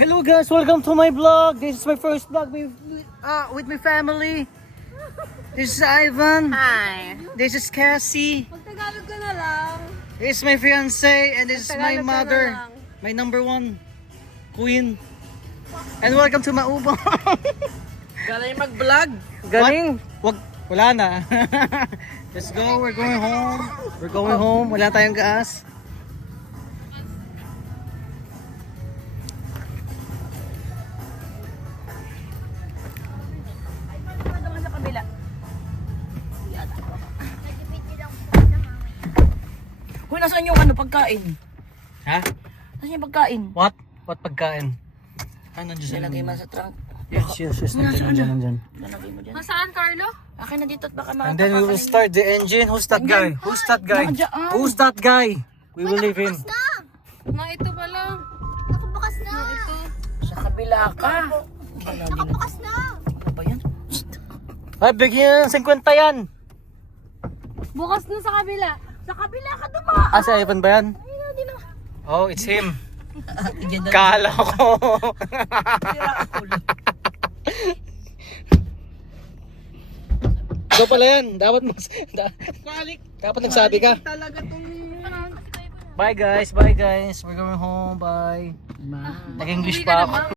Hello guys, welcome to my vlog. This is my first vlog with my family. This is Ivan. Hi. This is Cassie. Magtagalog ka na lang. This is my fiance and this is my Magtagalog ka mother. na lang. My number one queen. And welcome to Maubang. Galing mag-vlog. Galing. Wala na. Let's go, we're going home. We're going home. Wala tayong gas. Sa kabila. Hoy, nasaan yung pagkain? Ha? Nasaan yung pagkain? What? What pagkain? Ah, nandiyan sa Nilagay mo sa trunk. Yes. Nandiyan. Nilagay mo dyan. Nasaan, Carlo? Akin na dito at baka And then we will start the engine. Who's that guy? Who's that guy? Nakadyan. Who's that guy? We will leave him. Na ito pala. Nakabukas na! Ito. Sa kabila ka. Nakabukas na! Ano ba yan? Ay, bigyan ng 50 yan. Bukas na sa kabila. Sa kabila ka duma. Ah, si Ivan ba yan? Oh, it's him. Kala ko. Ikaw pala yan. Dapat nagsabi ka. Talaga tong... Bye guys. We're going home. Bye. Nag-English pa ako.